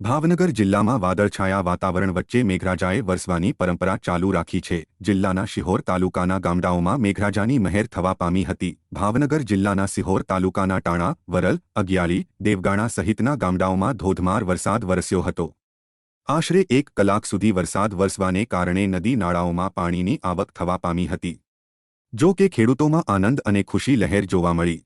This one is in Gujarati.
ભાવનગર જિલ્લામાં વાદળછાયા વાતાવરણ વચ્ચે મેઘરાજાએ વરસવાની પરંપરા ચાલુ રાખી છે। જિલ્લાના શિહોર તાલુકાના ગામડાઓમાં મેઘરાજાની મહેર થવા પામી હતી। ભાવનગર જિલ્લાના શિહોર તાલુકાના ટાણા, વરલ, અગિયાળી, દેવગાણા સહિતના ગામડાઓમાં ધોધમાર વરસાદ વરસ્યો હતો। આશરે 1 કલાક સુધી વરસાદ વરસવાને કારણે નદી નાળાઓમાં પાણીની આવક થવા પામી હતી। જો કે ખેડૂતોમાં આનંદ અને ખુશી લહેર જોવા મળી।